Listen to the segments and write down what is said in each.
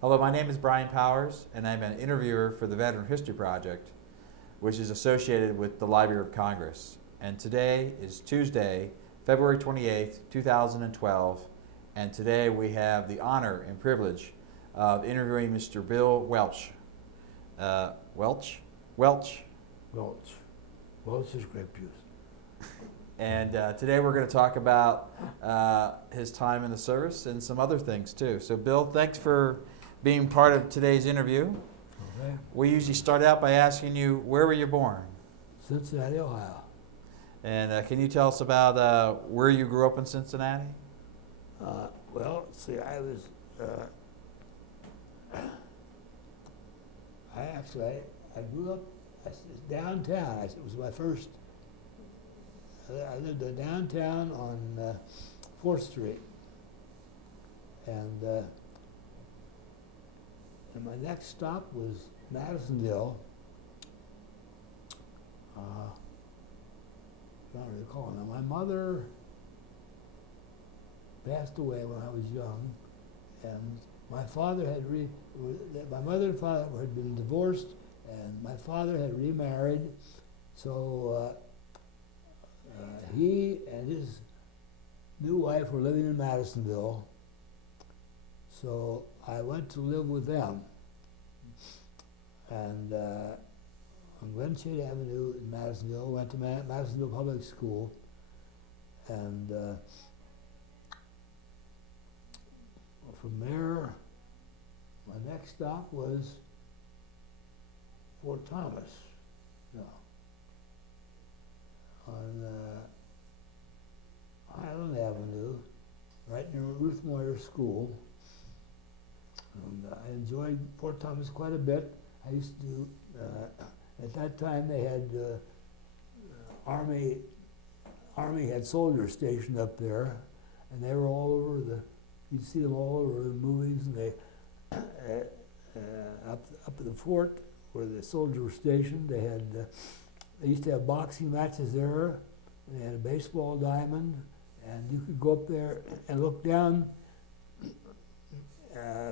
Hello, my name is Brian Powers, and I'm an interviewer for the Veteran History Project, which is associated with the Library of Congress. And today is Tuesday, February 28th, 2012, and today we have the honor and privilege of interviewing Mr. Bill Welch. Welch? Welch. Welch is grape juice. And today we're going to talk about his time in the service and some other things too. So Bill, thanks for being part of today's interview. Okay. We usually start out by asking you, where were you born? Cincinnati, Ohio. And can you tell us about where you grew up in Cincinnati? Well, see, I was, I grew up downtown. It was my first, I lived downtown on 4th Street. And my next stop was Madisonville. Trying to recall now. My mother passed away when I was young, and my father my mother and father had been divorced, and my father had remarried. So he and his new wife were living in Madisonville. So I went to live with them, and on Glenshade Avenue in Madisonville, went to Madisonville Public School, and from there, my next stop was Fort Thomas, on Highland Avenue, right near Ruth Moyer School. And I enjoyed Fort Thomas quite a bit. I used to, at that time they had Army had soldiers stationed up there, and they were all over you'd see them all over the movies, and they, up at the fort where the soldiers were stationed, they used to have boxing matches there. They had a baseball diamond, and you could go up there and look down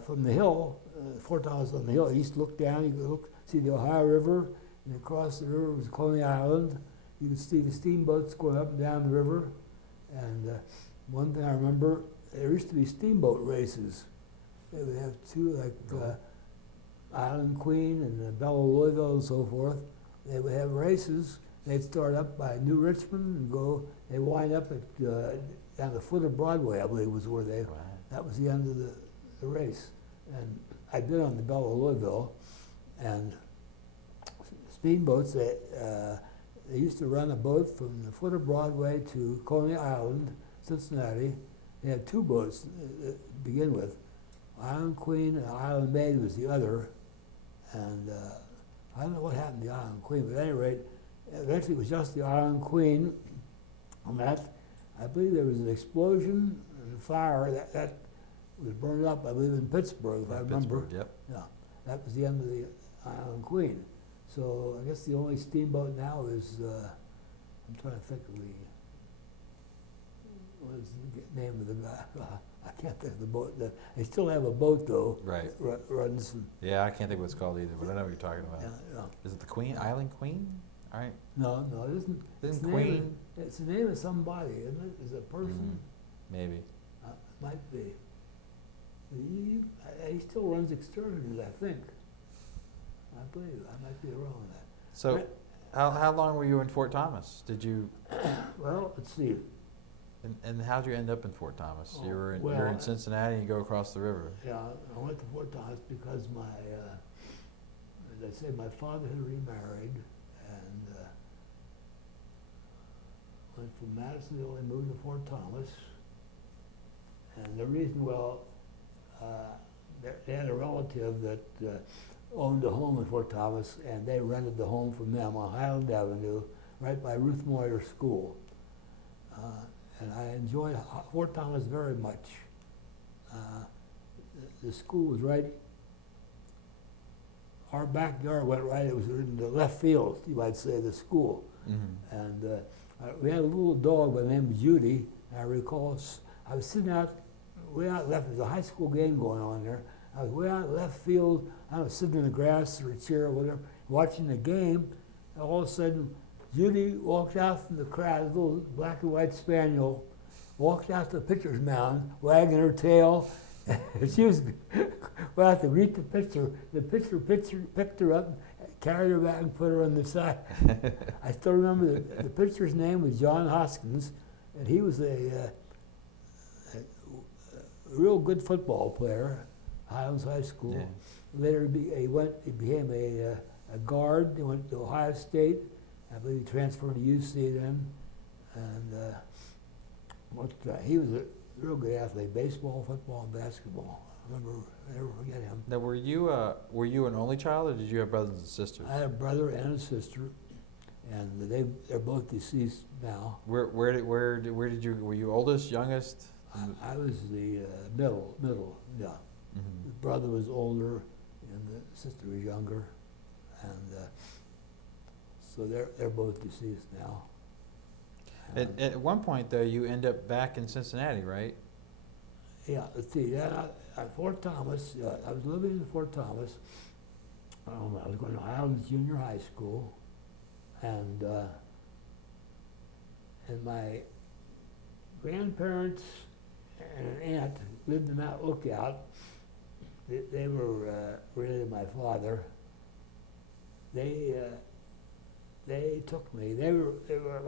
from the hill. Fort Thomas on the hill. You used to look down. You could see the Ohio River, and across the river was Coney Island. You could see the steamboats going up and down the river. And one thing I remember, there used to be steamboat races. They would have two, like Island Queen and Bella Louisville and so forth. They would have races. They'd start up by New Richmond and they'd wind up at down the foot of Broadway, I believe was where that was the end of the race. And I'd been on the Bella Louisville, and steamboats, they used to run a boat from the foot of Broadway to Coney Island, Cincinnati. They had two boats to begin with. Island Queen and Island Maid was the other. And I don't know what happened to the Island Queen, but at any rate, eventually it was just the Island Queen. On that, I believe there was an explosion and a fire that was burned up, I believe, in Pittsburgh, if I remember. Pittsburgh, yep. Yeah, that was the end of the Island Queen. So I guess the only steamboat now is, I'm trying to think of what's the name of the guy? I can't think of the boat. They still have a boat, though. Right. Runs. Yeah, I can't think what it's called either, but I know what you're talking about. Yeah. Is it the Queen? Island Queen? All right. No, it isn't. Isn't Queen? It's the name of somebody, isn't it? Is it a person? Maybe. Might be. He still runs excursions, I think. I believe. I might be wrong on that. So, how long were you in Fort Thomas? Did you? Well, let's see. And how'd you end up in Fort Thomas? You're Well, in Cincinnati and you go across the river. Yeah, I went to Fort Thomas because as I say, my father had remarried, and went from Madisonville and moved to Fort Thomas. And the reason, they had a relative that owned a home in Fort Thomas, and they rented the home from them on Highland Avenue, right by Ruth Moyer School. And I enjoyed Fort Thomas very much. The school was right, our backyard went right, it was in the left field, you might say, the school. Mm-hmm. And we had a little dog by the name of Judy. I recall I was sitting out, way out left, there's a high school game going on there. I was way out in left field. I was sitting in the grass or a chair or whatever, watching the game. And all of a sudden, Judy walked out from the crowd, a little black and white spaniel, walked out to the pitcher's mound, wagging her tail. She was well, out to greet the pitcher. The pitcher picked her up, carried her back, and put her on the side. I still remember the pitcher's name was John Hoskins, and he was a real good football player, Highlands High School. Yeah. Later, he became a guard. He went to Ohio State. I believe he transferred to UC then, and he was a real good athlete: baseball, football, and basketball. I never forget him. Now, were you an only child, or did you have brothers and sisters? I had a brother and a sister, and they're both deceased now. Where did you, were you oldest, youngest? I was the middle, yeah. Mm-hmm. The brother was older, and the sister was younger, and so they're both deceased now. At one point, though, you end up back in Cincinnati, right? Yeah, let's see. At Fort Thomas, I was living in Fort Thomas. I was going to Highlands Junior High School, and my grandparents and an aunt lived in Mount Lookout. They were related to my father. They took me. They were,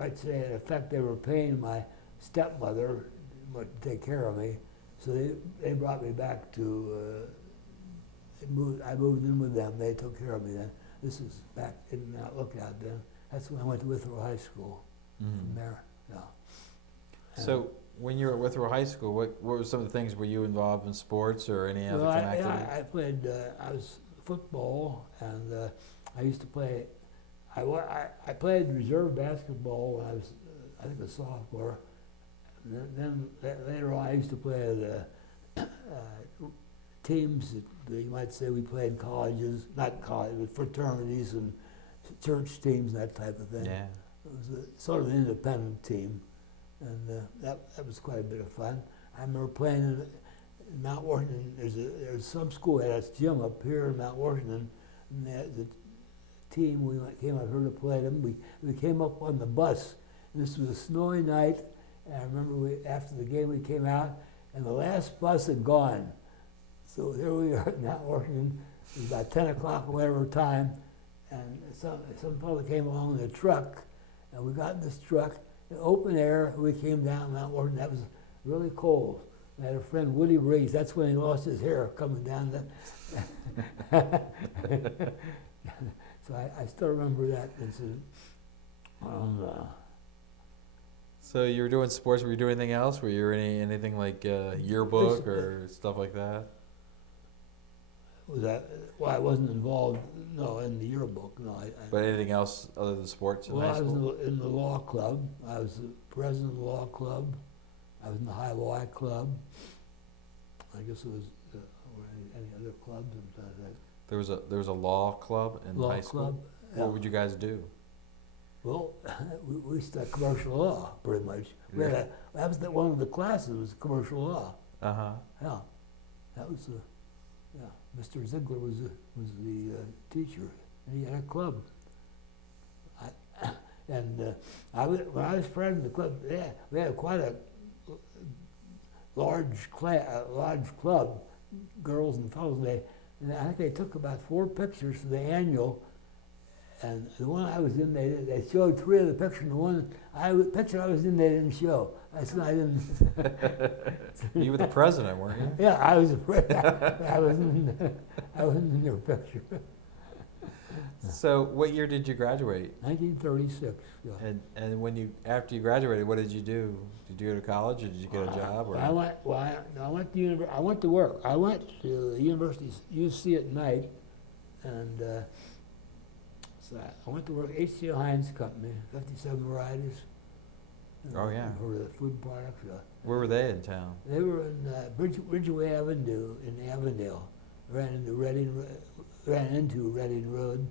I'd say, in effect, they were paying my stepmother to take care of me. So they brought me back to. I moved in with them. They took care of me then. This is back in Mount Lookout then. That's when I went to Withrow High School. Mm-hmm. From there, yeah. So when you were at Withrow High School, what were some of the things? Were you involved in sports or any other kind of activity? I played. I was football, and I used to play. I played reserve basketball when I was, I think, a sophomore. Then later on, I used to play the teams that you might say we played in colleges, not college, but fraternities and church teams and that type of thing. Yeah. It was sort of an independent team, and that was quite a bit of fun. I remember playing in Mount Washington. There's some school that has a gym up here in Mount Washington, and the team we came up here to play them. We came up on the bus. And this was a snowy night, and I remember after the game we came out, and the last bus had gone. So here we are in Mount Washington. It was about 10 o'clock or whatever time, and some fellow came along in a truck, and we got in this truck, in open air. We came down Mount Washington. That was really cold. I had a friend, Woody Breeze. That's when he lost his hair coming down the. So I still remember that incident. So you were doing sports. Were you doing anything else? Were you in anything like yearbook or stuff like that? Was that? Well, I wasn't involved. No, in the yearbook. No. But anything else other than sports in high school? I was in the law club. I was the president of the law club. I was in the High Y club. I guess it was any other clubs. There was a law club in high school. Club. Yeah. What would you guys do? Well, we studied commercial law pretty much. That was one of the classes was commercial law. Yeah, that was Mr. Ziegler was the teacher, and he had a club. When I was president of the club, we had quite a large club, girls and fellows. And I think they took about 4 pictures for the annual, and the one I was in, they showed 3 of the pictures. The one picture I was in, they didn't show. I said I didn't. You were the president, weren't you? Yeah, I was the president. I wasn't in their picture. So, what year did you graduate? 1936. Yeah. And after you graduated, what did you do? Did you go to college, or did you get a job? Or? I went to work. I went to the university, UC at night, and so I went to work at H.C. Heinz Company, 57 Varieties. Oh yeah. For the food products. Where were they in town? They were in Bridgeway Avenue in Avondale. Ran into Reading Road.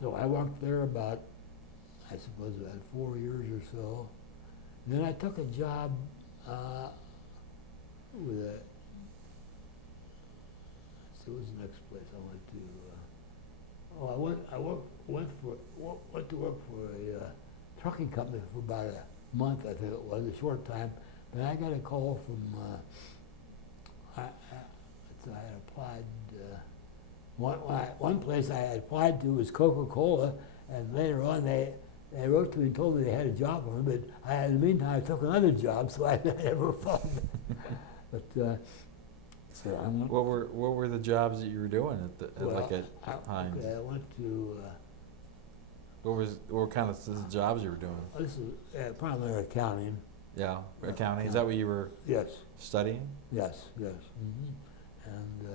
So I worked there about, I suppose, about 4 years or so. And then I took a job see, what was the next place I went to? Went to work for a trucking company for about a month, I think it was, a short time. But I got a call from, I had applied, one place I had applied to was Coca-Cola, and later on they wrote to me and told me they had a job for me, but in the meantime I took another job, so I never found it. But so What were the jobs that you were doing at Heinz? Okay, I went to. What kind of jobs you were doing? This is primarily accounting. Yeah, accounting. Is that what you were Yes. studying? Yes. Mm-hmm. And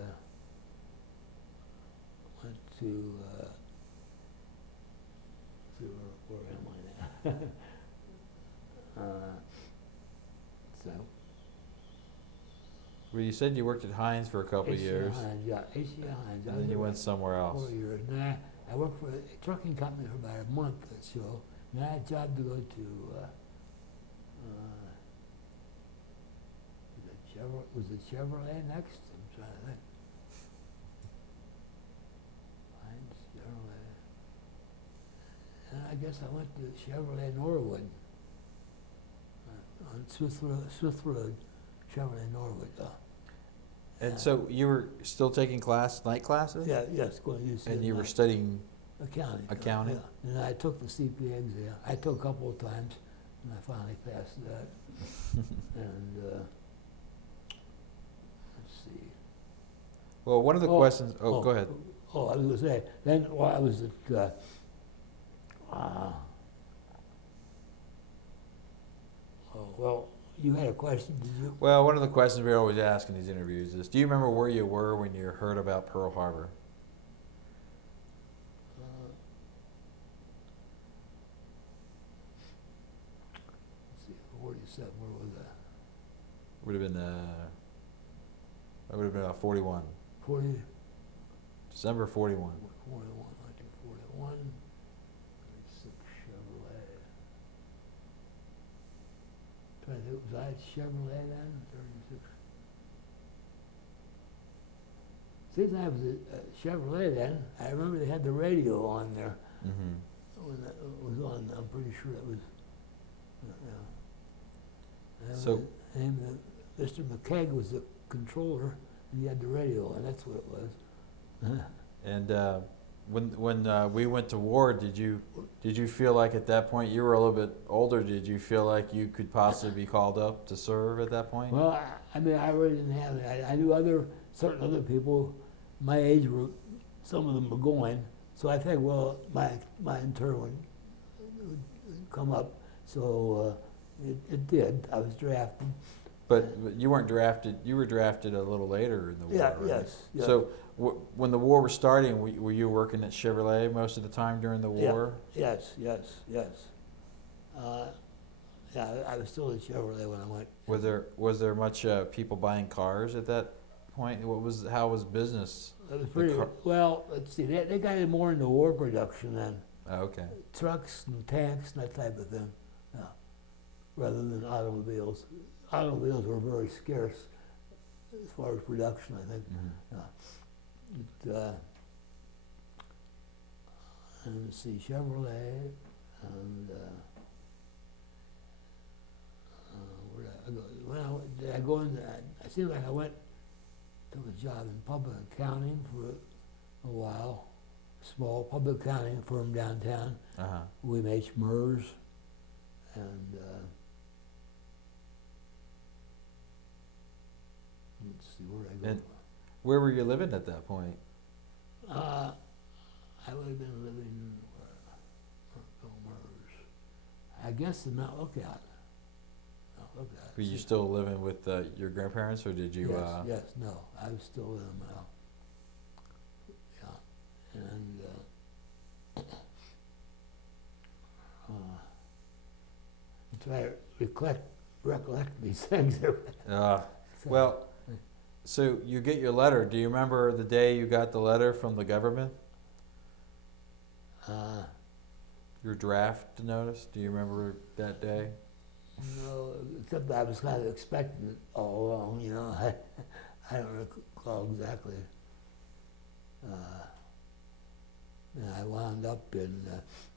went to. See where am I now? So. Well, you said you worked at Heinz for a couple of years. Heinz, yeah, HCI Heinz. And then you went somewhere else. 4 years. And I worked for a trucking company for about a month or so. And I had a job to go to, was it Chevrolet next? I'm trying to think. Heinz, Chevrolet. And I guess I went to Chevrolet Norwood on Smith Road, Chevrolet Norwood. And so you were still taking night classes? Yeah, yes, going to UC. And you were studying accounting. Accounting? Yeah. And I took the CPA exam. I took a couple of times, and I finally passed that. And let's see. Well, one of the questions. Go ahead. Oh, I was going to say. Then while I was at. Well, you had a question, did you? Well, one of the questions we always ask in these interviews is, do you remember where you were when you heard about Pearl Harbor? Let's see, 47, where was that? Would have been that would have been 41. 40, December 41. 1941, 36 Chevrolet. Trying to think, was I at Chevrolet then? 36. Since I was at Chevrolet then, I remember they had the radio on there. Mm-hmm. When that was on, I'm pretty sure it was. Yeah. So, Mr. McKegg was the controller, and he had the radio, and that's what it was. and when we went to war, did you feel like at that point you were a little bit older? Did you feel like you could possibly be called up to serve at that point? Well, I mean, I really didn't have it. I knew certain other people my age some of them were going, so I think, well, my intern would come up, so it did. I was drafted. But you weren't drafted. You were drafted a little later in the war. Yeah. Right? Yes. So when the war was starting, were you working at Chevrolet most of the time during the war? Yeah. Yes. Yeah, I was still at Chevrolet when I went. Was there much people buying cars at that point? How was business? It was pretty well. Let's see. They got in more into war production then. Oh, okay. Trucks and tanks and that type of thing. Yeah. Rather than automobiles. Automobiles were very scarce as far as production, I think. Mm-hmm. Yeah. And let's see, Chevrolet, and where did I go? Did I go in? I seemed like I took a job in public accounting for a while. Small public accounting firm downtown. William H. Murs, and let's see, where did I go? And where were you living at that point? I would have been living Murs. I guess in Mount Lookout. Were you still living with your grandparents, or did you? Yes. No, I was still with them now. Yeah, and try to recollect these things. Well, so you get your letter. Do you remember the day you got the letter from the government? Your draft notice. Do you remember that day? No, except I was kind of expecting it all along. I don't recall exactly. And I wound up in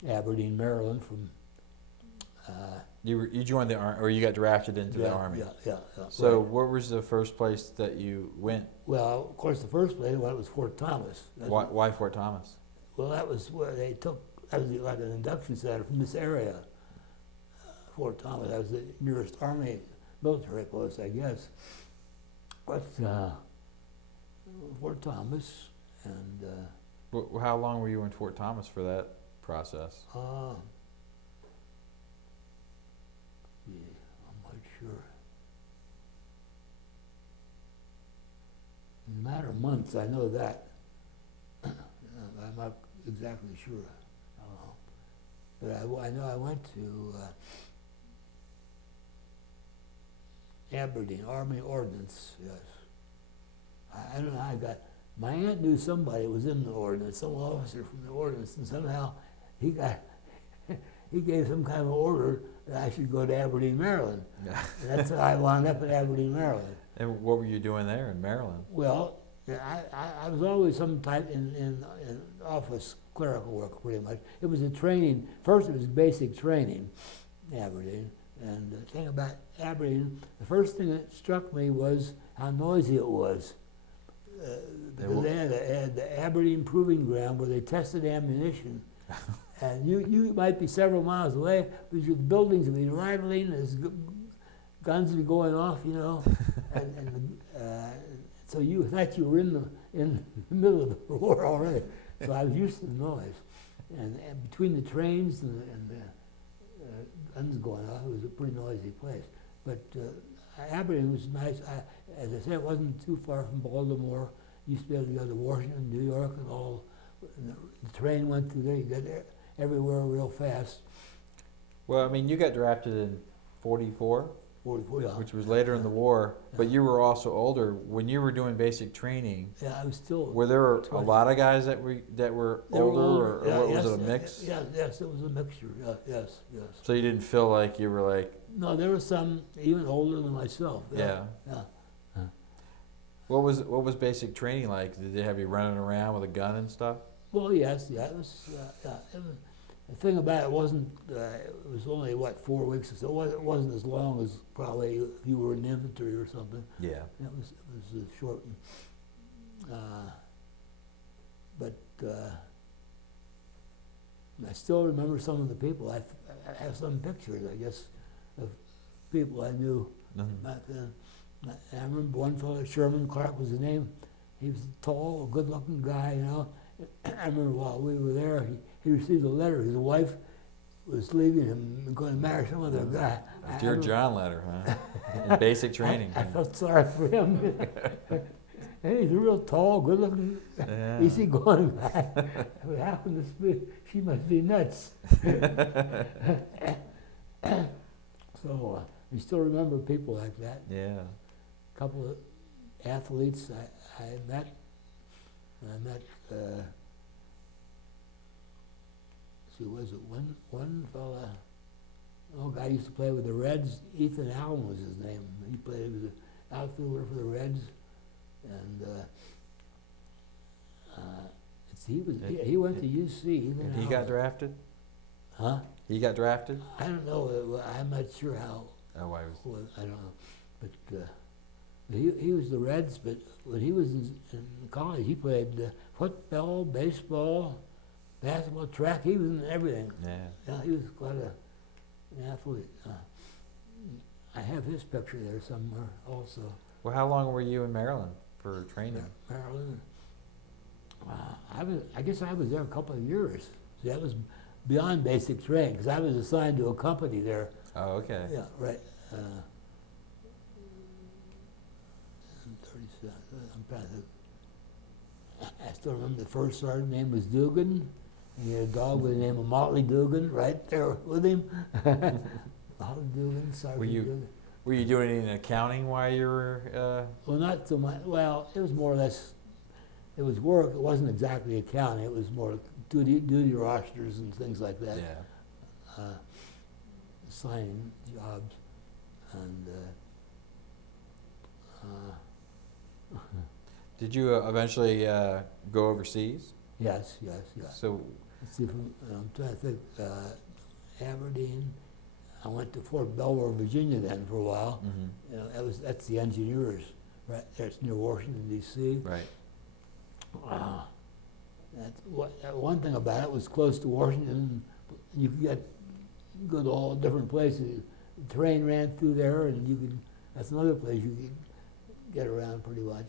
Aberdeen, Maryland from. You joined the army, or you got drafted into the army. Yeah. So Right. where was the first place that you went? Well, of course, the first place was Fort Thomas. Why Fort Thomas? Well, that was where they took. That was like an induction center from this area. Fort Thomas. That was the nearest army military post, I guess. But Fort Thomas, and How long were you in Fort Thomas for that process? I'm not sure. In a matter of months, I know that. I'm not exactly sure. But I know I went to Aberdeen, Army Ordinance, yes. I don't know how I got. My aunt knew somebody who was in the Ordinance, some officer from the Ordinance, and somehow he gave some kind of order that I should go to Aberdeen, Maryland. Yeah. And that's how I wound up in Aberdeen, Maryland. And what were you doing there in Maryland? Well, I was always some type in office clerical work, pretty much. It was a training. First, it was basic training, Aberdeen. And the thing about Aberdeen, the first thing that struck me was how noisy it was. Because they had the Aberdeen Proving Ground where they tested ammunition. And you might be several miles away, but your buildings would be rattling, there's guns would be going off, you know. So you thought you were in the middle of the war already. So I was used to the noise. And between the trains and the guns going off, it was a pretty noisy place. But Aberdeen was nice. As I said, it wasn't too far from Baltimore. Used to be able to go to Washington, New York, and all. And the train went through there. You got there everywhere real fast. Well, I mean, you got drafted in 44, 44, yeah. which was later in the war, Yeah. but you were also older. When you were doing basic training, Yeah, I was still. were there 20. a lot of guys that were They were older, or yeah, what, yes, was it a mix? Yes, it was a mixture. Yeah, yes. So you didn't feel like you were like, No, there were some even older than myself. yeah. Yeah. What was basic training like? Did they have you running around with a gun and stuff? Well, yes, yeah. It was. The thing about it wasn't. It was only 4 weeks, so it wasn't as long as probably if you were in infantry or something. Yeah. It was short. But I still remember some of the people. I have some pictures, I guess, of people I knew back then. I remember one fellow, Sherman Clark was his name. He was a tall, good-looking guy, you know. I remember while we were there, he received a letter. His wife was leaving him and going to marry some other guy. A Dear John letter, huh? In basic training. I felt sorry for him. And he's a real tall, good-looking, Yeah. easy-going guy. What happened to me? She must be nuts. So I still remember people like that. Yeah. A couple of athletes I met. Was it one fella? Oh, guy used to play with the Reds. Ethan Allen was his name. He played with the outfielder for the Reds, and he went to UC. Ethan And he got Allen. drafted? Huh? He got drafted? I don't know. I'm not sure how. Oh, I was. I don't know, but he was the Reds. But when he was in college, he played football, baseball, basketball, track. He was in everything. Yeah. Yeah, he was quite an athlete. I have his picture there somewhere also. Well, how long were you in Maryland for training? Maryland. I guess I was there a couple of years. See, that was beyond basic training because I was assigned to a company there. Oh, okay. Yeah, right. 37. I'm trying to think. I still remember the first sergeant name was Dugan. And he had a dog with the name of Motley Dugan right there with him. Motley Dugan, Sergeant Dugan. Were you doing any accounting while you were? Well, not so much. Well, it was more or less. It was work. It wasn't exactly accounting. It was more duty rosters and things like that. Yeah. Signing jobs, and Did you eventually go overseas? Yes. So, Let's see, I'm trying to think, Aberdeen, I went to Fort Belvoir, Virginia then for a while. mhm, You know, that's the engineers, right, that's near Washington DC. right. One thing about it was close to Washington, you could go to all different places. The train ran through there and that's another place you could get around pretty much.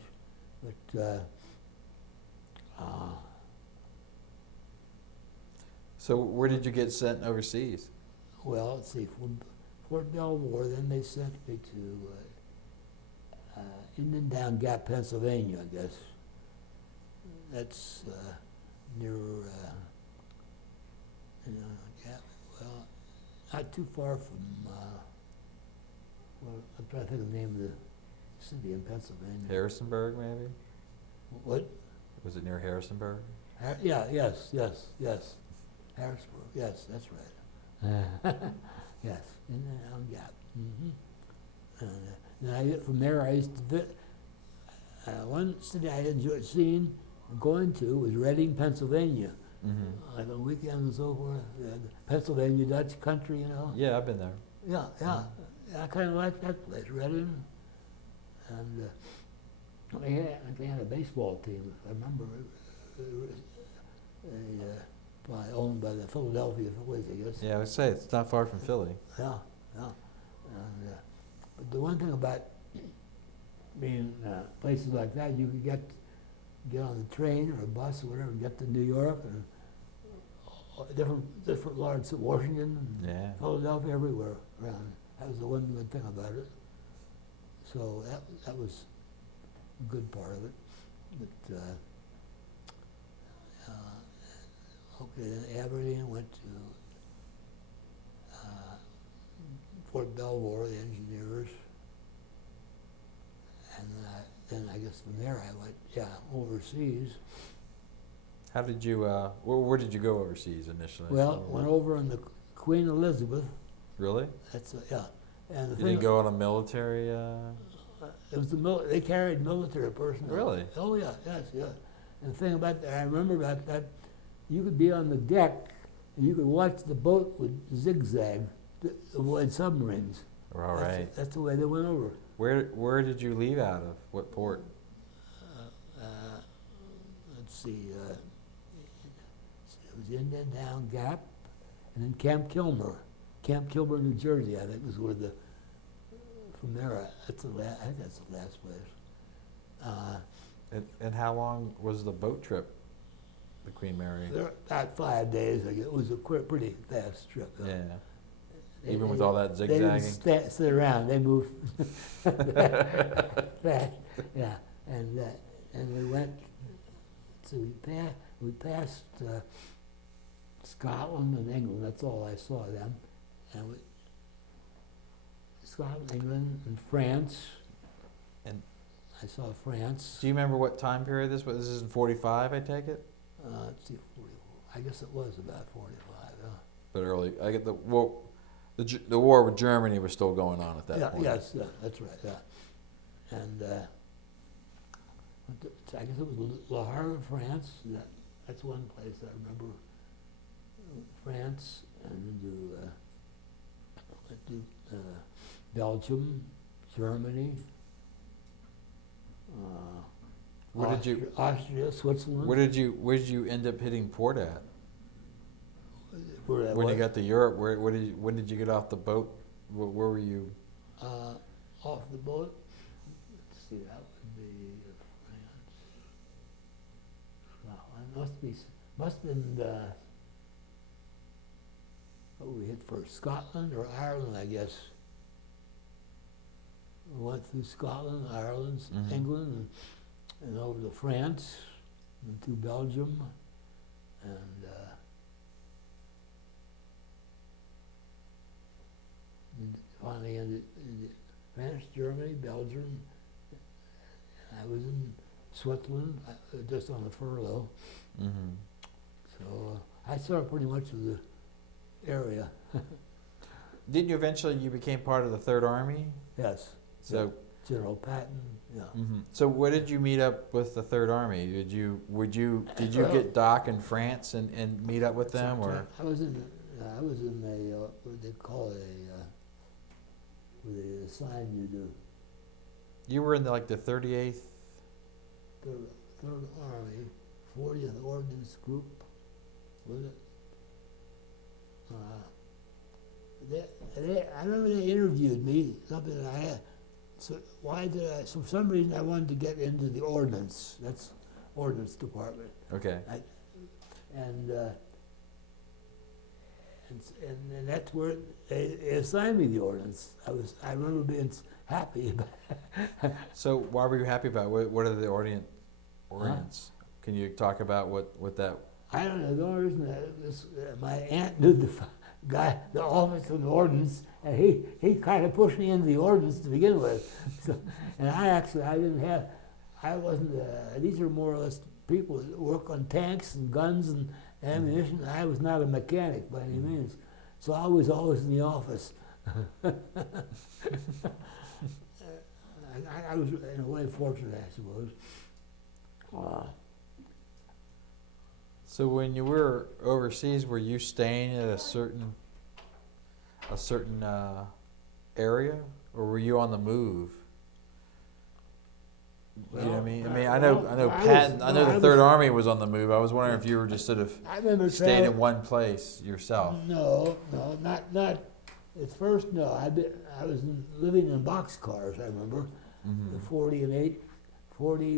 But, So where did you get sent overseas? well, let's see, from Fort Belvoir, then they sent me to Indian Gap, Pennsylvania, I guess. That's near, Gap, well, not too far from, well, I'm trying to think of the name of the city in Pennsylvania. Harrisonburg, maybe? What? Was it near Harrisonburg? Yeah, yes. Harrisburg, yes, that's right. Yes, Indian Gap. And then from there, I used to one city I enjoyed seeing and going to was Reading, Pennsylvania. Mm-hmm. Like on weekends and so forth. Pennsylvania Dutch country, you know. Yeah, I've been there. Yeah. I kind of like that place, Reading. And they had a baseball team. I remember probably owned by the Philadelphia Phillies, I guess. Yeah, I would say it's not far from Philly. Yeah. And, but the one thing about being places like that, you could get on the train or a bus or whatever, and get to New York and different large Washington and Yeah. Philadelphia, everywhere around. That was the one good thing about it. So that was a good part of it. But okay, then Aberdeen went to Fort Belvoir, the engineers, and then I guess from there I went overseas. How did you, where did you go overseas initially? Well, went over in the Queen Elizabeth. Really? That's and the You didn't go on a military, it was they carried military personnel. Really? Oh yeah, yes. And the thing about that, I remember about that, you could be on the deck and you could watch the boat would zigzag to avoid submarines. all right. That's the way they went over. Where did you leave out of? What port? Let's see, it was Indian Gap, and then Camp Kilmer, New Jersey. I think was where from there. I think that's the last place. And how long was the boat trip, the Queen Mary? About 5 days. I guess. It was a pretty fast trip. Yeah. Even with all that zigzagging? They didn't sit around. They moved fast. Yeah. And we went, so we passed Scotland and England. That's all I saw them. And Scotland, England, and France. And I saw France. do you remember what time period this was? This is in 45, I take it? Let's see, 44. I guess it was about 45. But early, I get the war with Germany was still going on at that point. Yes, that's right. Yeah, and I guess it was Le Havre, France. That's one place I remember. France, and went to Belgium, Germany. Where did you? Austria, Switzerland. Where did you end up hitting port at? When you got to Europe, when did you get off the boat? Where were you? Off the boat. Let's see, that would be France. Must have been what we hit first, Scotland or Ireland, I guess. We went through Scotland, Ireland, Mhm. England, and over to France, and to Belgium, and finally ended in France, Germany, Belgium. I was in Switzerland, just on a furlough. Mm-hmm. So I saw pretty much of the area. Didn't you eventually? You became part of the Third Army. Yes. So General Patton. Yeah. So where did you meet up with the Third Army? Did you get Doc in France and meet up with them, or? I was in a what they call where they assign you to You were in the 38th. Third Army, 40th Ordinance Group, was it? I remember they interviewed me, something that I had. So for some reason I wanted to get into the Ordnance. That's Ordnance Department. Okay. And that's where they assigned me the Ordnance. I remember being happy about it. So why were you happy about it? What are the Ordinance? Can you talk about what that? I don't know. The only reason my aunt knew the office of the Ordnance, and he kind of pushed me into the Ordnance to begin with. So, and I wasn't. These are more or less people that work on tanks and guns and ammunition. I was not a mechanic by any means, so I was always in the office. I was in a way fortunate, I suppose. So when you were overseas, were you staying at a certain area, or were you on the move? Do you know what I mean? I know the Third Army was on the move. I was wondering if you were just sort of staying in one place yourself. No, not. At first, no. I was living in boxcars. I remember, 40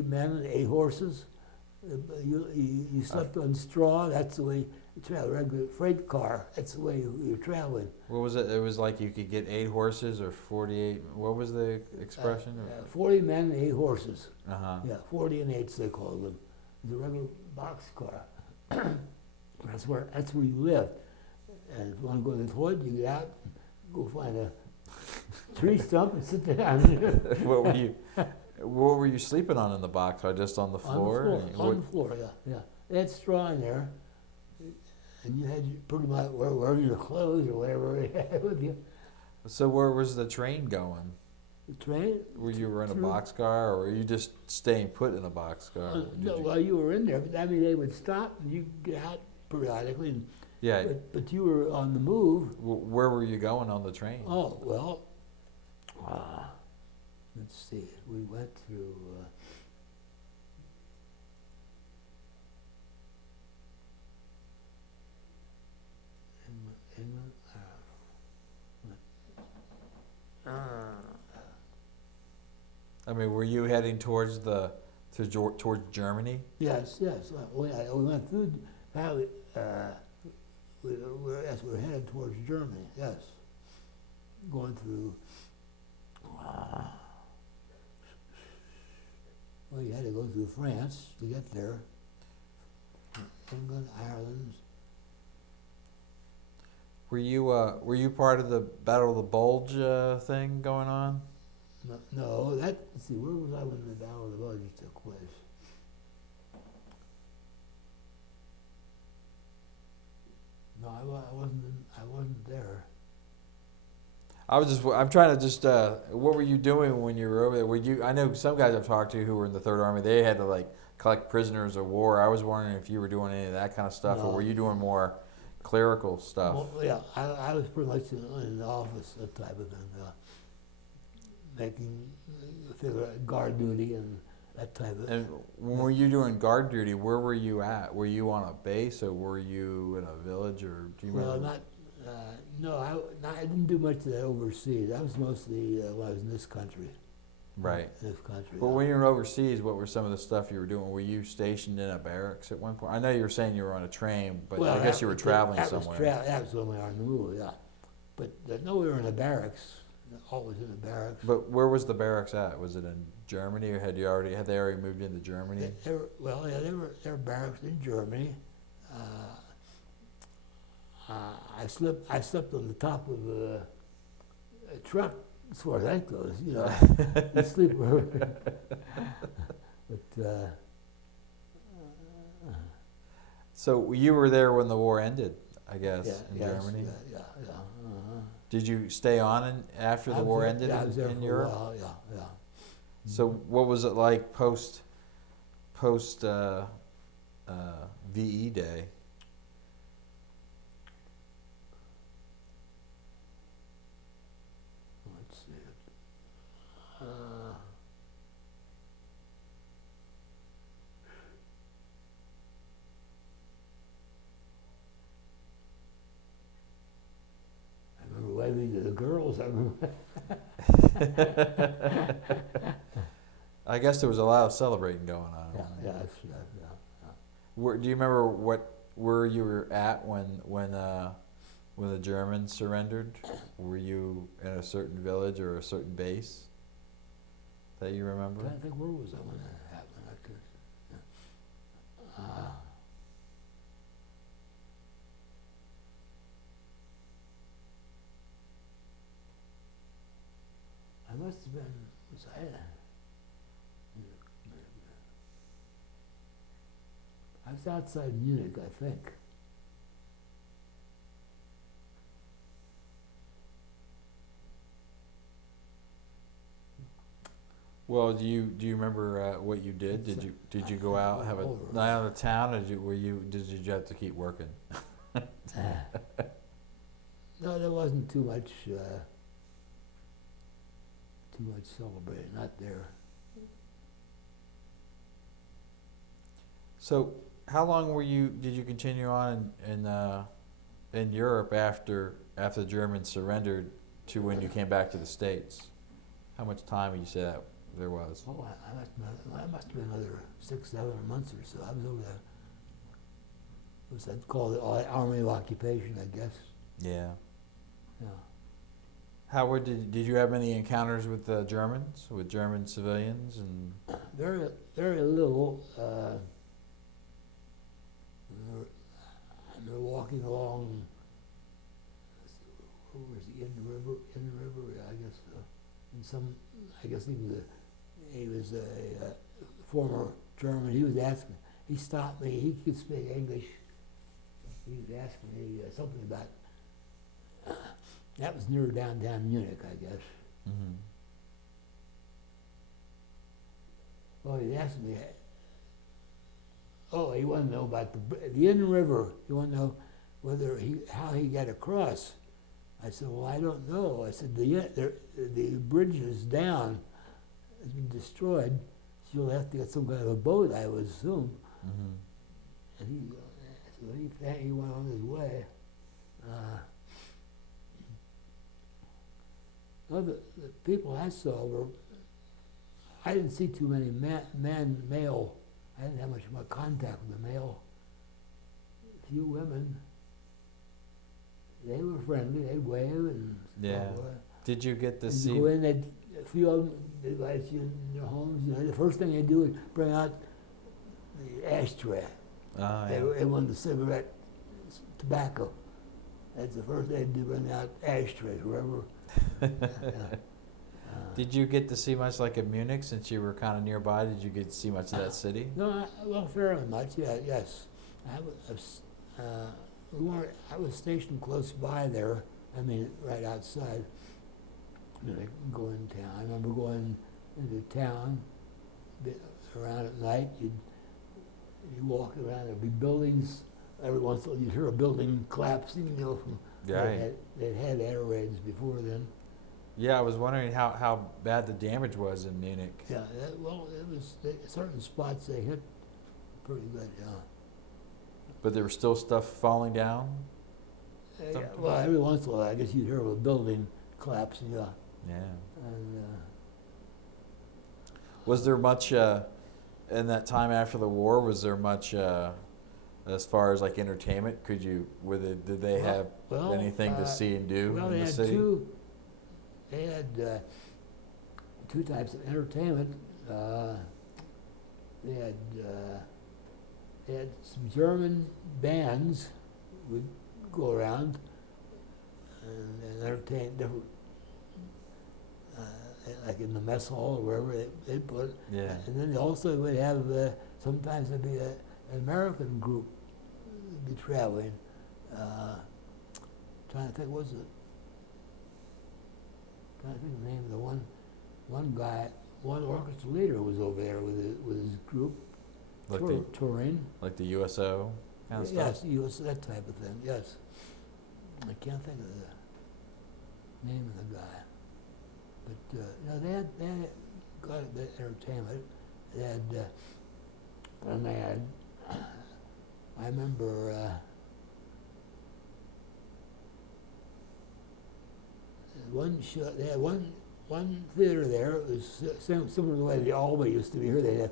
men and 8 horses. You slept on straw. That's the way you travel. Regular freight car. That's the way you're traveling. What was it? It was like you could get 8 horses or 48. What was the expression? 40 men and 8 horses. Yeah, 40 and 8s they called them. The regular box car. That's where you lived. And if you want to go to the toilet, you get out, go find a tree stump and sit down. What were you sleeping on in the box? Or just on the floor? On the floor, yeah. They had straw in there, and you had pretty much wear your clothes or whatever you had with you. So where was the train going? The train? Were you in a boxcar, or were you just staying put in a boxcar? No, you were in there, but they would stop and you get out periodically. And, yeah. But you were on the move. Where were you going on the train? Oh, well, let's see. We went through England. Were you heading towards Germany? Yes. We went through. We were headed towards Germany. Yes, going through. Well, you had to go through France to get there. England, Ireland. Were you part of the Battle of the Bulge thing going on? No. Let's see. Where was I when the Battle of the Bulge took place? No, I wasn't there. I'm trying to what were you doing when you were over there? I know some guys I've talked to who were in the Third Army, they had to collect prisoners of war. I was wondering if you were doing any of that kind of stuff, or were you doing more clerical stuff? Well, yeah, I was pretty much in the office, that type of thing, figure out guard duty and that type of. And when were you doing guard duty, where were you at? Were you on a base, or were you in a village, or do you remember? No, I didn't do much of that overseas. That was mostly when I was in this country. Right. In this country. But when you were overseas, what were some of the stuff you were doing? Were you stationed in a barracks at one point? I know you were saying you were on a train, but I guess you were traveling somewhere. That was when we were on the move, yeah. But no, we were in a barracks. Always in a barracks. But where was the barracks at? Was it in Germany, or had they already moved into Germany? They were barracks in Germany. I slept on the top of a truck, as far as that goes. You sleep wherever. But so you were there when the war ended, I guess, in Germany. Yeah. Did you stay on after the war ended I was there in for Europe? a while, yeah. So what was it like post VE Day? Let's see. I remember waving to the girls. I remember. I guess there was a lot of celebrating going on. Yeah. Do you remember where you were at when the Germans surrendered? Were you in a certain village or a certain base that you remember? I think where was I when that happened? I must have been. Was I? I was outside Munich, I think. Well, do you remember what you did? Did you go out, have a night on the town, or did you have to keep working? No, there wasn't too much celebrating. Not there. So, how long did you continue on in Europe after the Germans surrendered to when you came back to the States? How much time would you say that there was? Oh, I must have been another 6-7 months or so. I was over there. It was called the Army of Occupation, I guess. Yeah. Yeah. How did you have any encounters with Germans, with German civilians, and Very little. They're walking along. Where was he? In the river. I guess. He was a former German. He was asking. He stopped me. He could speak English. He was asking me something about. That was near downtown Munich, I guess. Mm-hmm. Well, he asked me. Oh, he wanted to know about the Inn River. He wanted to know how he got across. I said, well, I don't know. I said, the bridge is down, has been destroyed, so you'll have to get some kind of a boat, I would assume. Mm-hmm. And he went on his way. The people I saw I didn't see too many male. I didn't have much more contact with the male. A few women. They were friendly. They'd wave and Yeah. stuff. Did you get to And see? you go in, a few of them, they'd invite you in their homes. You know, the first thing they do is bring out the ashtray. Yeah. They wanted the cigarette, tobacco. That's the first thing they do, bring out ashtrays wherever. Did you get to see much like in Munich, since you were kind of nearby? Did you get to see much of that city? No, well, fairly much. Yeah, yes. I was stationed close by there. I mean, right outside. I mean, I can go in town. I remember going into town around at night. You walk around. There'd be buildings. Every once in a while, you'd hear a building collapsing. You know, from they'd had air raids before then. Yeah, I was wondering how bad the damage was in Munich. Yeah, well, it was certain spots they hit pretty good. Yeah. But there was still stuff falling down? Yeah, well, every once in a while, I guess you'd hear of a building collapsing. Yeah. Yeah. And Was there much in that time after the war? Was there much as far as like entertainment? Did they have anything to see and do in the city? They had two types of entertainment. They had some German bands would go around and entertain different, like in the mess hall or wherever they put. Yeah. And then they also would have sometimes there'd be an American group be traveling. Trying to think, trying to think of the name of the one guy one orchestra leader was over there with his group, Like touring. like the USO kind of stuff? Yes, that type of thing, yes. I can't think of the name of the guy. But, they had quite a bit of entertainment. They had, and they had, I remember, one show, they had one theater there. It was similar to the way the Alba used to be here. They had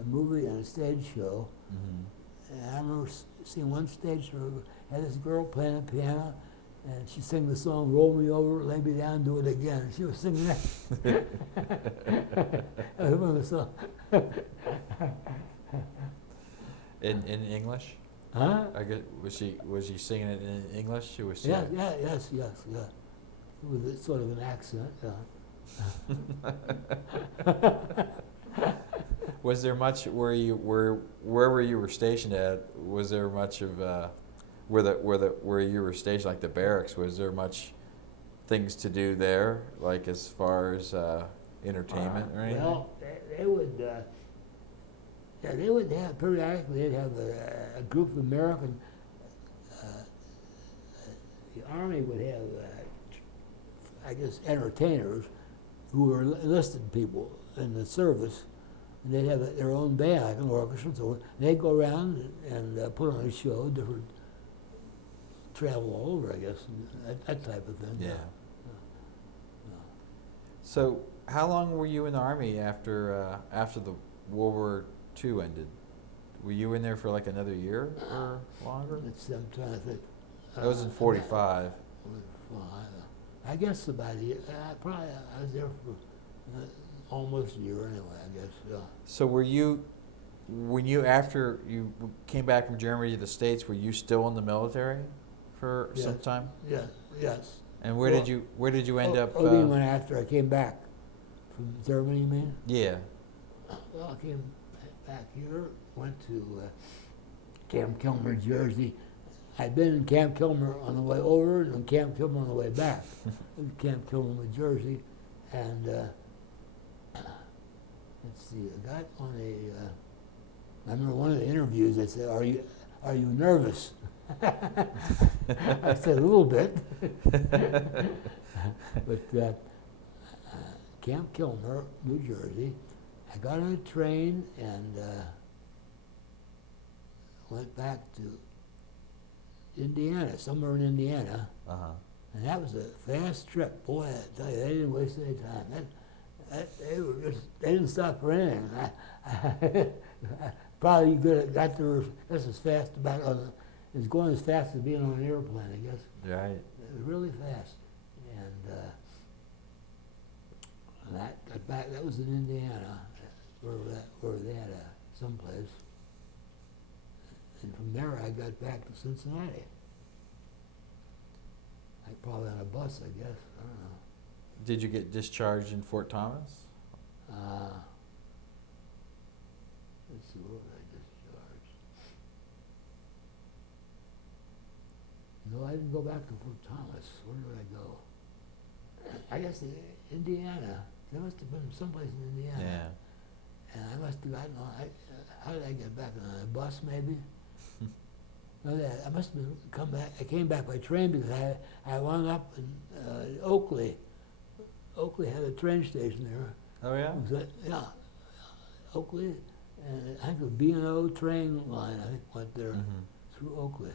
a movie and a stage show. Mm-hmm. And I remember seeing one stage show, had this girl playing a piano, and she sang the song, "Roll Me Over, Lay Me Down, Do It Again." And she was singing that. I remember the song. In English? Huh? I guess, was she singing it in English? She was Yeah, yes. With a, sort of an accent, Was there much wherever you were stationed at? Was there much of where you were stationed, like the barracks? Was there much things to do there, like as far as entertainment or anything? Well, they would have periodically. They'd have a group of American. The Army would have, I guess, entertainers who were enlisted people in the service. And they'd have their own band, like an orchestra, so they'd go around and put on a show, different travel all over, I guess, and that type of thing. Yeah. So, how long were you in the Army after the World War II ended? Were you in there for like another year or longer? I'm trying to think. That was in '45. I guess about a year. I was there for almost a year anyway, I guess. Yeah. So after you came back from Germany to the States, were you still in the military for some time? Yeah, yes. And where did you end up? You mean when after I came back from Germany, you mean? Yeah. Well, I came back here, went to Camp Kilmer, Jersey. I'd been in Camp Kilmer on the way over and Camp Kilmer on the way back. Camp Kilmer, New Jersey, and let's see, I got on I remember one of the interviews, they said, are you nervous? I said, a little bit. But Camp Kilmer, New Jersey, I got on a train and went back to Indiana, somewhere in Indiana. Uh-huh. And that was a fast trip. Boy, I tell you, they didn't waste any time. They didn't stop for anything. I probably got there just as fast it was going as fast as being on an airplane, I guess. Right. It was really fast. And that got back, that was in Indiana, where they had someplace. And from there I got back to Cincinnati. Probably on a bus, I guess. I don't know. Did you get discharged in Fort Thomas? Let's see, where was I discharged? No, I didn't go back to Fort Thomas. Where did I go? I guess Indiana. There must have been someplace in Indiana. Yeah. And I must have gotten on. How did I get back? On a bus, maybe? No, I must have come back. I came back by train because I wound up in Oakley. Oakley had a train station there. Oh yeah. Yeah, Oakley, and I think the B&O train line went there through Oakley.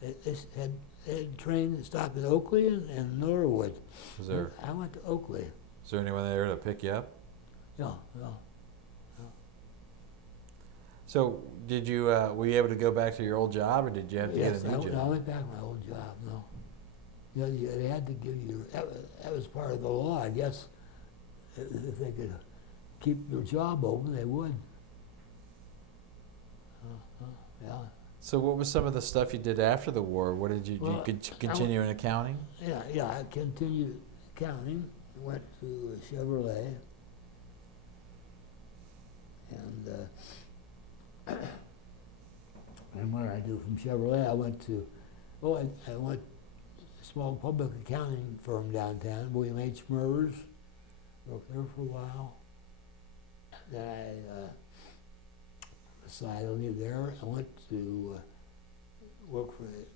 They had train that stopped at Oakley and Norwood. Was there? I went to Oakley. Is there anyone there to pick you up? Yeah. So, did you were you able to go back to your old job, or did you have to get a new job? I went back to my old job. No, they had to give you. That was part of the law, I guess. If they could keep your job open, they would. Yeah. So, what was some of the stuff you did after the war? What did you continue in accounting? Yeah. I continued accounting. Went to Chevrolet, and. And what did I do from Chevrolet? I went to, I went to a small public accounting firm downtown, William H. Murs, Worked there for a while. Then I decided to leave there. I went to work for a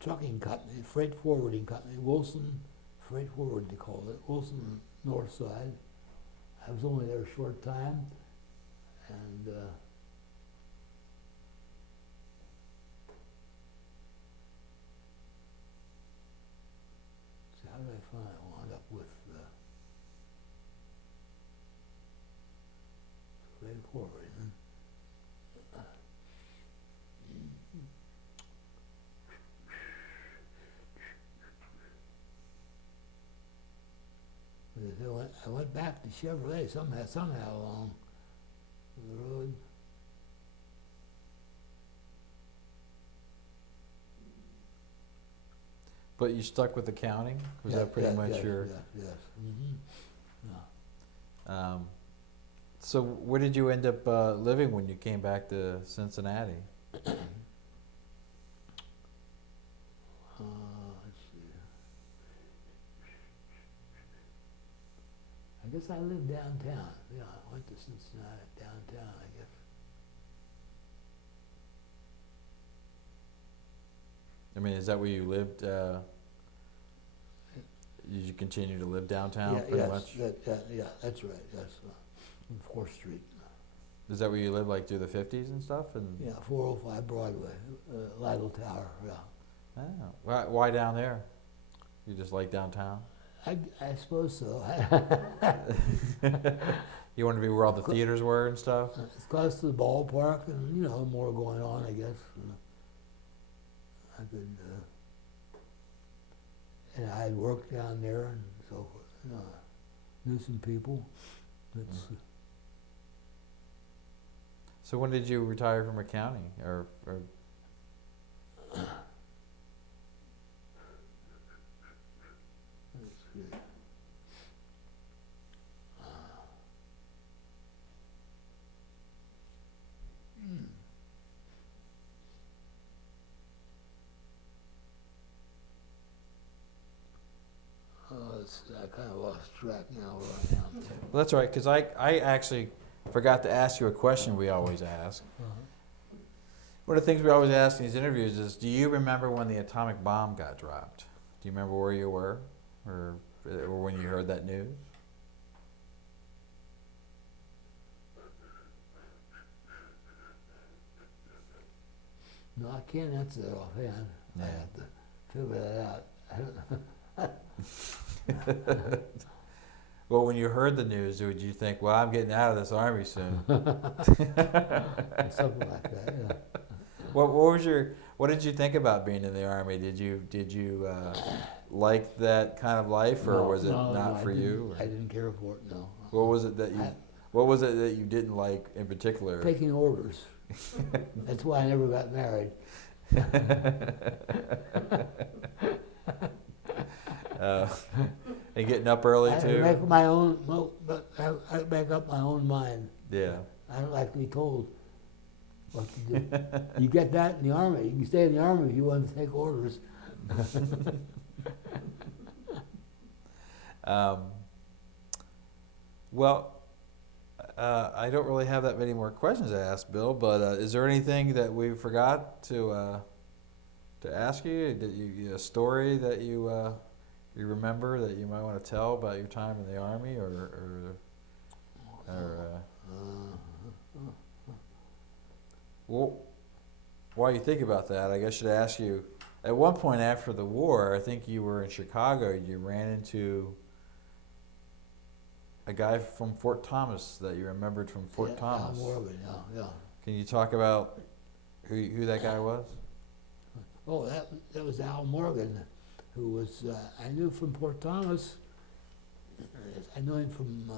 trucking company, freight forwarding company, Wilson Freight Forward they called it, Wilson North Side. I was only there a short time, and so how did I find I wound up with freight forwarding? I went back to Chevrolet somehow along the road. But you stuck with accounting? Was Yeah, that pretty yeah, much yes, your... yes. Yeah. So where did you end up living when you came back to Cincinnati? Let's see. I guess I lived downtown. Yeah, I went to Cincinnati downtown, I guess. I mean, is that where you lived? Did you continue to live downtown Yeah, pretty yes, much? yeah, that's right, yes. On 4th Street. Is that where you lived, like through the 50s and stuff? And Yeah, 405 Broadway, Lytle Tower, yeah. oh, why down there? You just like downtown? I suppose so. You wanted to be where all the theaters were and stuff? It's close to the ballpark, and you know, more going on, I guess. I could, and I had worked down there and so forth. You know, knew some people. That's, So when did you retire from accounting, or that's good. I kind of lost track now where I am. Well, that's right, because I actually forgot to ask you a question we always ask. One of the things we always ask in these interviews is, do you remember when the atomic bomb got dropped? Do you remember where you were, or when you heard that news? No, I can't answer that offhand. Yeah. I have to figure that out. Well, when you heard the news, did you think, well, I'm getting out of this army soon? Something like that, yeah. What did you think about being in the army? Did you like that kind of life, or was it not for you? I didn't care for it, no. What was it that you didn't like in particular? Taking orders. That's why I never got married. And getting up early too? I make my own, I make up my own mind. Yeah. I don't like to be told what to do. You get that in the army. You can stay in the army if you want to take orders. Well, I don't really have that many more questions to ask, Bill. But is there anything that we forgot to ask you? A story that you remember that you might want to tell about your time in the army, or well, while you think about that, I guess I should ask you. At one point after the war, I think you were in Chicago. You ran into a guy from Fort Thomas that you remembered from Fort Thomas. Al Morgan, yeah. Can you talk about who that guy was? Oh, that was Al Morgan, who was, I knew from Fort Thomas. I know him from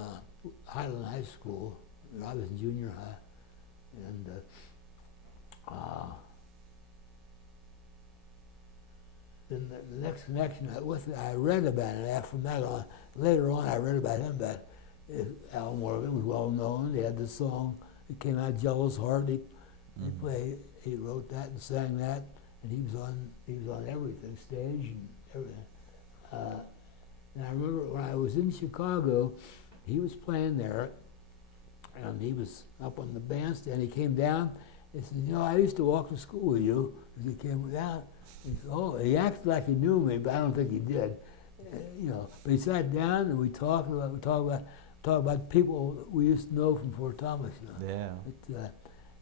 Highland High School. I was in junior high. And then the next connection I read about it. From that on, later on, I read about him. But Al Morgan was well known. He had this song that came out, "Jealous Heart." He wrote that and sang that, and he was on everything, stage and everything. And I remember when I was in Chicago, he was playing there, and he was up on the bandstand. He came down. He said, "You know, I used to walk to school with you." As he came down, he said, "Oh," he acted like he knew me, but I don't think he did. You know, but he sat down and we talked about people we used to know from Fort Thomas. You know. Yeah. But,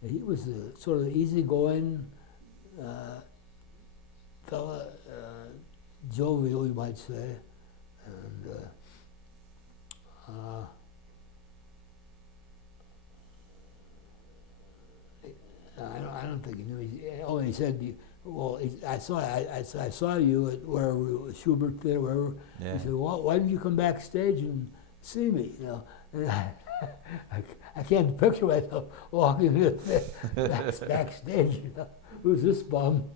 he was a sort of easygoing fella, jovial, you might say, and I don't think he knew. He said, "Well, I saw you at wherever Schubert there, wherever." Yeah. He said, "Well, why didn't you come backstage and see me?" You know, and I can't picture myself walking backstage. You know, who's this bum?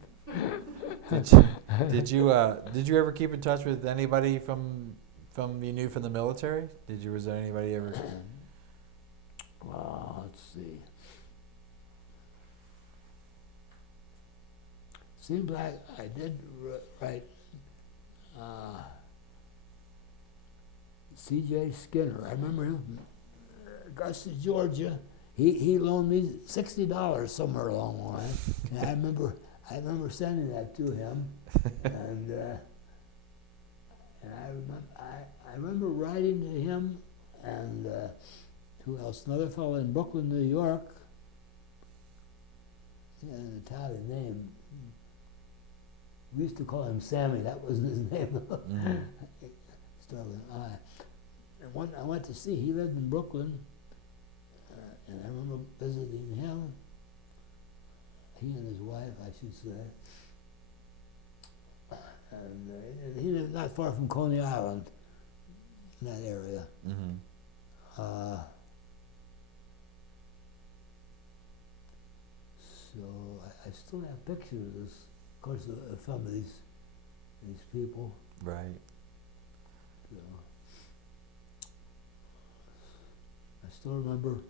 Did you ever keep in touch with anybody from you knew from the military? Was there anybody ever? Well, let's see. Seems like I did write C.J. Skinner. I remember him from Augusta, Georgia. He loaned me $60 somewhere along the line, and I remember sending that to him, and I remember writing to him, and who else? Another fellow in Brooklyn, New York. He had an Italian name. We used to call him Sammy. That wasn't his name. Mm-hmm. Started with an I. And I went to see. He lived in Brooklyn, and I remember visiting him. He and his wife, I should say. And he lived not far from Coney Island, in that area. Mm-hmm. So I still have pictures of this. Of course, of some of these people. Right. So, I still remember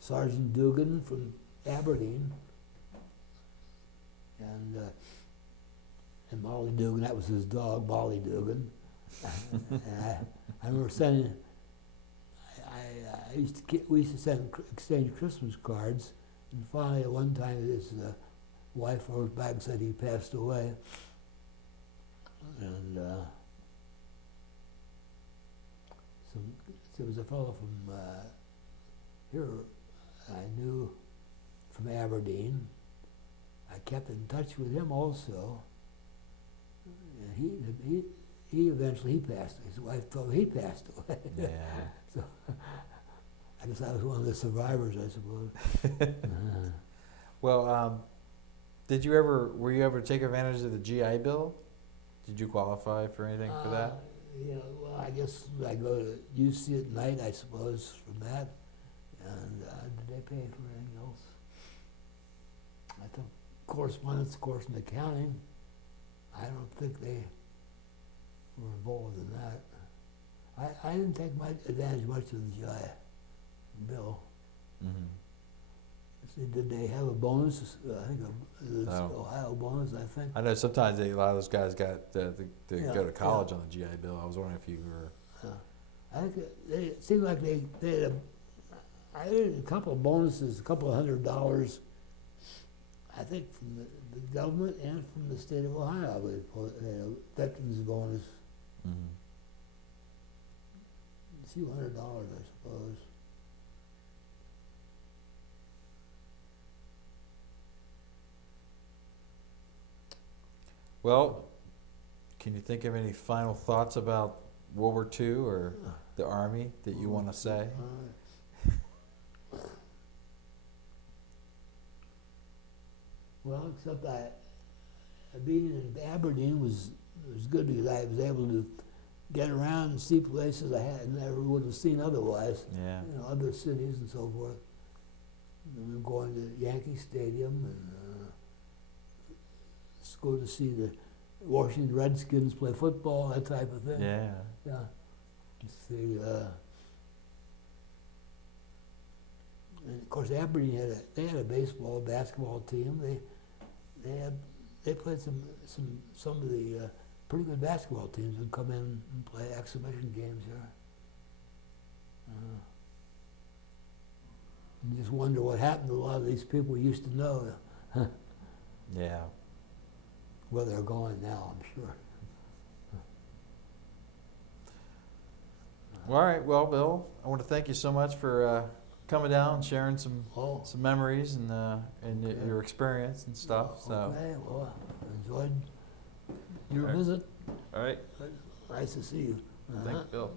Sergeant Dugan from Aberdeen, and Molly Dugan. That was his dog, Molly Dugan. And I remember sending. We used to exchange Christmas cards, and finally at one time his wife wrote back and said he passed away. And there was a fellow from here I knew from Aberdeen. I kept in touch with him also. And he eventually passed. His wife told me he passed away. Yeah. So I guess I was one of the survivors, I suppose. Well, were you ever take advantage of the GI Bill? Did you qualify for anything for that? Yeah, well, I guess I go to UC at night, I suppose, from that. And did they pay for anything else? I took correspondence course in accounting. I don't think they were involved in that. I didn't take advantage much of the GI Bill. Mm-hmm. See, did they have a bonus? I think it's Ohio bonus, I think. I know sometimes a lot of those guys got to go to college on the GI Bill. I was wondering if you were. I think it seemed like they had I had a couple of bonuses, a couple of $100, I think from the government and from the state of Ohio. They had a veterans bonus. Mm-hmm. A few $100, I suppose. Well, can you think of any final thoughts about World War II or the Army that you want to say? Well, except being in Aberdeen was good because I was able to get around and see places I never would have seen otherwise. Yeah. You know, other cities and so forth. And we're going to Yankee Stadium and go to see the Washington Redskins play football, that type of thing. Yeah. Yeah. See, and of course Aberdeen had a baseball, basketball team. They played some of the pretty good basketball teams would come in and play exhibition games here. You just wonder what happened to a lot of these people we used to know, Yeah. where they're going now, I'm sure. Well, all right. Well, Bill, I want to thank you so much for coming down and sharing some Oh, memories and Okay. your experience and stuff. So, okay, well, enjoyed your All right. visit. all right. Nice to see you. Thank you, Bill.